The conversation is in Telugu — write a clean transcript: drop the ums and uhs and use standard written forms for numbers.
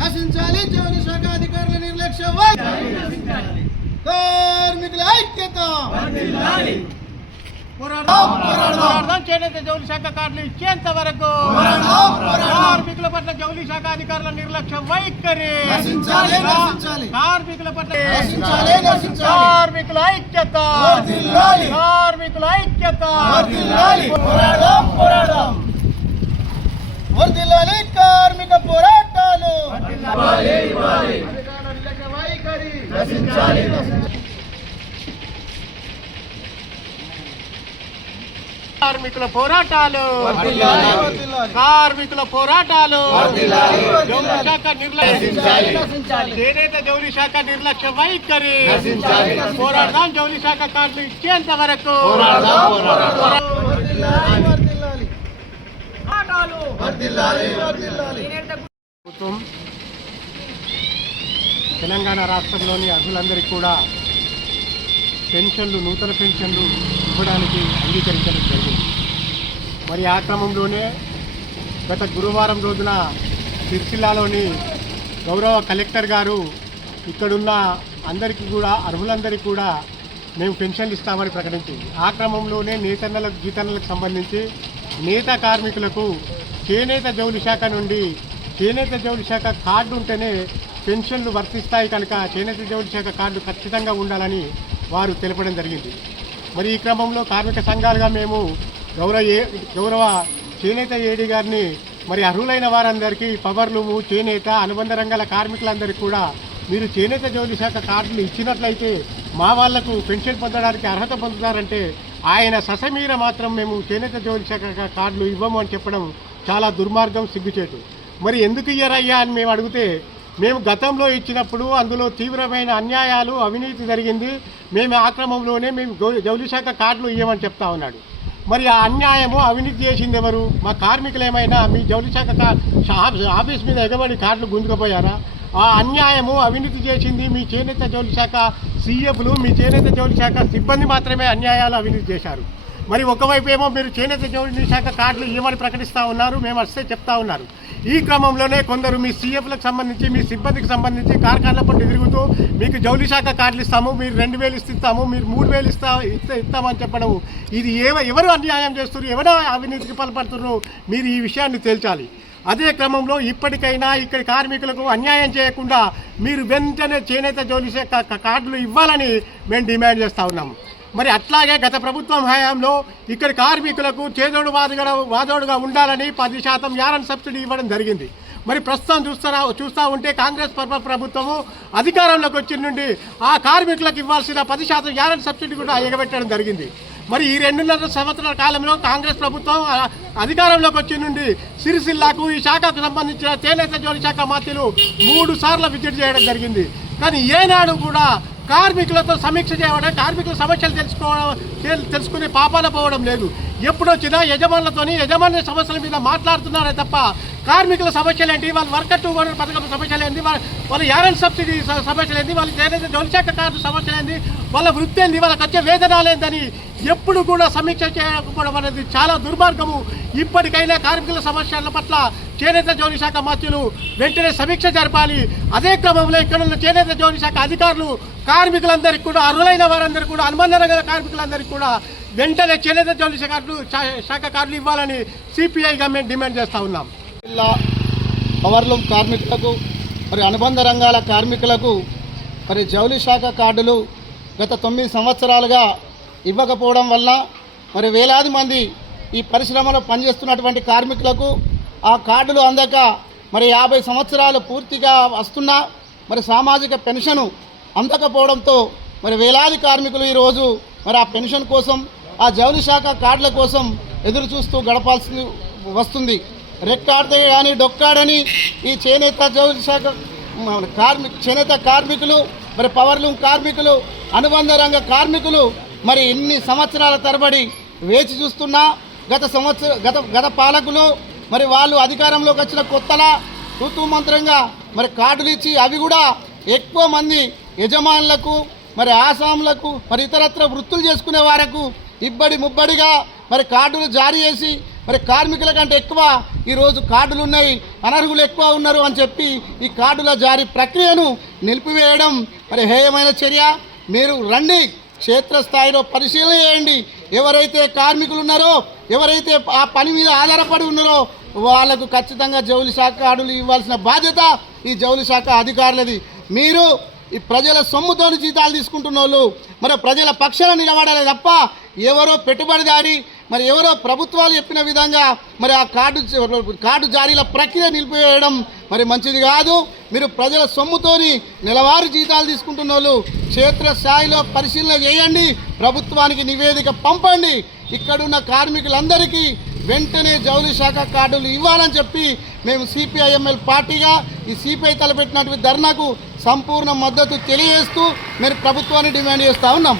నశించాలి జౌలి శాఖ అధికారుల నిర్లక్ష్య వైఖరి. కార్మికుల ఐక్యత. పోరాడదాం చేనేత జౌలి శాఖ కార్డులు ఇచ్చేంత వరకు. కార్మికుల పట్ల జౌలి శాఖ అధికారుల నిర్లక్ష్య వైఖరి. కార్మికుల పట్ల కార్మికుల ఐక్యత. కార్మికుల ఐక్యత. వర్ధిల్లాలి కార్మిక పోరాటాలు. కార్మికుల పోరాటాలు. కార్మికుల పోరాటాలు. జౌలి శాఖ చేనేత జౌలి శాఖ నిర్లక్ష్య వైఖరి. పోరాడదాం జౌలి శాఖ కార్డులు ఇచ్చేంత వరకు. తెలంగాణ రాష్ట్రంలోని అర్హులందరికీ కూడా పెన్షన్లు, నూతన పెన్షన్లు ఇవ్వడానికి అంగీకరించడం జరిగింది. మరి ఆ క్రమంలోనే గత గురువారం రోజున సిరిసిల్లాలోని గౌరవ కలెక్టర్ గారు ఇక్కడున్న అందరికీ కూడా అర్హులందరికీ కూడా మేము పెన్షన్లు ఇస్తామని ప్రకటించింది. ఆ క్రమంలోనే నేతన్నలకు జీతన్నలకు సంబంధించి నేత కార్మికులకు చేనేత జౌలి శాఖ నుండి చేనేత జౌలి శాఖ కార్డు ఉంటేనే పెన్షన్లు వర్తిస్తాయి కనుక చేనేత జౌలి శాఖ కార్డు ఖచ్చితంగా ఉండాలని వారు తెలపడం జరిగింది. మరి ఈ క్రమంలో కార్మిక సంఘాలుగా మేము గౌరవ చేనేత ఏడీ గారిని మరి అర్హులైన వారందరికీ పవర్లూము, చేనేత, అనుబంధ రంగాల కార్మికులందరికీ కూడా మీరు చేనేత జౌలి శాఖ కార్డులు ఇచ్చినట్లయితే మా వాళ్లకు పెన్షన్ పొందడానికి అర్హత పొందుతారంటే ఆయన ససమీర మాత్రం మేము చేనేత జౌలి శాఖ కార్డులు ఇవ్వము అని చెప్పడం చాలా దుర్మార్గం, సిగ్గుచేటు. మరి ఎందుకు ఇయ్యరయ్యా అని మేము అడిగితే మేము గతంలో ఇచ్చినప్పుడు అందులో తీవ్రమైన అన్యాయాలు, అవినీతి జరిగింది, మేము ఆ క్రమంలోనే మేము జౌలి శాఖ కార్డులు ఇవ్వమని చెప్తా ఉన్నాడు. మరి ఆ అన్యాయము, అవినీతి చేసింది ఎవరు? మా కార్మికులు ఏమైనా మీ జౌలి శాఖ ఆఫీస్ మీద ఎగబడి కార్డులు గుంజుకుపోయారా? ఆ అన్యాయము, అవినీతి చేసింది మీ చేనేత జౌలి శాఖ సీఎఫ్లు, మీ చేనేత జౌలి శాఖ సిబ్బంది మాత్రమే అన్యాయాలు, అవినీతి చేశారు. మరి ఒకవైపు ఏమో మీరు చేనేత జౌలి శాఖ కార్డులు ఇవ్వమని ప్రకటిస్తూ ఉన్నారు, మేము వస్తే చెప్తా ఉన్నారు. ఈ క్రమంలోనే కొందరు మీ సీఎఫ్లకు సంబంధించి, మీ సిబ్బందికి సంబంధించి కార్ఖానల పట్టు తిరుగుతూ మీకు జౌలి శాఖ కార్డులు ఇస్తాము, మీరు 2000 ఇస్తాము, మీరు 3000 ఇస్తామని చెప్పడం, ఇది ఎవరు అన్యాయం చేస్తున్నారు, ఎవరు అవినీతికి పాల్పడుతున్నారు, మీరు ఈ విషయాన్ని తేల్చాలి. అదే క్రమంలో ఇప్పటికైనా ఇక్కడి కార్మికులకు అన్యాయం చేయకుండా మీరు వెంటనే చేనేత జౌలి శాఖ కార్డులు ఇవ్వాలని మేము డిమాండ్ చేస్తూ ఉన్నాము. మరి అట్లాగే గత ప్రభుత్వం హయాంలో ఇక్కడ కార్మికులకు చేదోడు వాదోడుగా ఉండాలని 10% యారన్ సబ్సిడీ ఇవ్వడం జరిగింది. మరి ప్రస్తుతం చూస్తూ ఉంటే కాంగ్రెస్ ప్రభుత్వము అధికారంలోకి వచ్చిన నుండి ఆ కార్మికులకు ఇవ్వాల్సిన 10% యారన్ సబ్సిడీ కూడా ఎగబెట్టడం జరిగింది. మరి ఈ 2.5 సంవత్సరాల కాలంలో కాంగ్రెస్ ప్రభుత్వం అధికారంలోకి వచ్చి నుండి సిరిసిల్లాకు ఈ శాఖకు సంబంధించిన చేనేత జౌలి శాఖ మంత్రులు 3 సార్లు విజిట్ చేయడం జరిగింది. కానీ ఏనాడు కూడా కార్మికులతో సమీక్ష చేయడం, కార్మికుల సమస్యలు తెలుసుకునే పాపాన పోవడం లేదు. ఎప్పుడొచ్చినా యజమానుల సమస్యల మీద మాట్లాడుతున్నారే తప్ప కార్మికుల సమస్యలు ఏంటి, వాళ్ళ వర్కర్ టు ఓనర్ పథకం సమస్యలు ఏంటి, వాళ్ళ యారన్ సబ్సిడీ సమస్యలు ఏంటి, వాళ్ళ చేనేత జౌలి శాఖ కార్డు సమస్యలు ఏంటి, వాళ్ళ వృత్తి ఏంటి, వాళ్ళకి వచ్చే వేతనాలేందని ఎప్పుడు కూడా సమీక్ష చేయకపోవడం అనేది చాలా దుర్మార్గము. ఇప్పటికైనా కార్మికుల సమస్యల పట్ల చేనేత జౌలి శాఖ మంత్రులు వెంటనే సమీక్ష జరపాలి. అదే క్రమంలో ఇక్కడ ఉన్న చేనేత జౌలి శాఖ అధికారులు కార్మికులందరికీ కూడా, అర్హులైన వారందరికీ కూడా, అనుబంధ రంగాల కార్మికులందరికీ కూడా వెంటనే చేనేత జౌలి శాఖ కార్డులు ఇవ్వాలని సిపిఐగా మేము డిమాండ్ చేస్తూ ఉన్నాం. జిల్లా పవర్లూమ్ కార్మికులకు, మరి అనుబంధ రంగాల కార్మికులకు మరి జౌలి శాఖ కార్డులు గత 9 సంవత్సరాలుగా ఇవ్వకపోవడం వల్ల మరి వేలాది మంది ఈ పరిశ్రమలో పనిచేస్తున్నటువంటి కార్మికులకు ఆ కార్డులు అందక మరి 50 సంవత్సరాలు పూర్తిగా వస్తున్నా మరి సామాజిక పెన్షను అందకపోవడంతో మరి వేలాది కార్మికులు ఈరోజు మరి ఆ పెన్షన్ కోసం, ఆ జౌలి శాఖ కార్డుల కోసం ఎదురు చూస్తూ గడపాల్సి వస్తుంది. రెక్కాడితే కానీ డొక్కాడని ఈ చేనేత జౌలి శాఖ చేనేత కార్మికులు, మరి పవర్లూమ్ కార్మికులు, అనుబంధ రంగ కార్మికులు మరి ఇన్ని సంవత్సరాల తరబడి వేచి చూస్తున్నా గత పాలకులు మరి వాళ్ళు అధికారంలోకి వచ్చిన కొత్తలా తూతూ మంత్రంగా మరి కార్డులు ఇచ్చి అవి కూడా ఎక్కువ మంది యజమానులకు, మరి ఆసాములకు, మరి ఇతరత్ర వృత్తులు చేసుకునే వారికి ఇబ్బడి ముబ్బడిగా మరి కార్డులు జారీ చేసి మరి కార్మికుల కంటే ఎక్కువ ఈరోజు కార్డులు ఉన్నాయి, అనర్హులు ఎక్కువ ఉన్నారు అని చెప్పి ఈ కార్డుల జారీ ప్రక్రియను నిలిపివేయడం మరి హేయమైన చర్య. మీరు రండి, క్షేత్రస్థాయిలో పరిశీలన చేయండి. ఎవరైతే కార్మికులు ఉన్నారో, ఎవరైతే ఆ పని మీద ఆధారపడి ఉన్నారో వాళ్లకు ఖచ్చితంగా జౌలి శాఖ కార్డులు ఇవ్వాల్సిన బాధ్యత ఈ జౌలి శాఖ అధికారులది. మీరు ఈ ప్రజల సొమ్ముతోని జీతాలు తీసుకుంటున్న వాళ్ళు మరి ప్రజల పక్షాన నిలబడాలి తప్ప ఎవరో పెట్టుబడిదారి మరి ఎవరో ప్రభుత్వాలు చెప్పిన విధంగా మరి ఆ కార్డు జారీల ప్రక్రియ నిలిపివేయడం మరి మంచిది కాదు. మీరు ప్రజల సొమ్ముతోని నెలవారీ జీతాలు తీసుకుంటున్న వాళ్ళు క్షేత్రస్థాయిలో పరిశీలన చేయండి, ప్రభుత్వానికి నివేదిక పంపండి. ఇక్కడున్న కార్మికులందరికీ వెంటనే జౌలి శాఖ కార్డులు ఇవ్వాలని చెప్పి మేము సిపిఐఎంఎల్ పార్టీగా ఈ సిపిఐ తలపెట్టినటువంటి ధర్నాకు సంపూర్ణ మద్దతు తెలియజేస్తూ మేము ప్రభుత్వాన్ని డిమాండ్ చేస్తూ ఉన్నాం.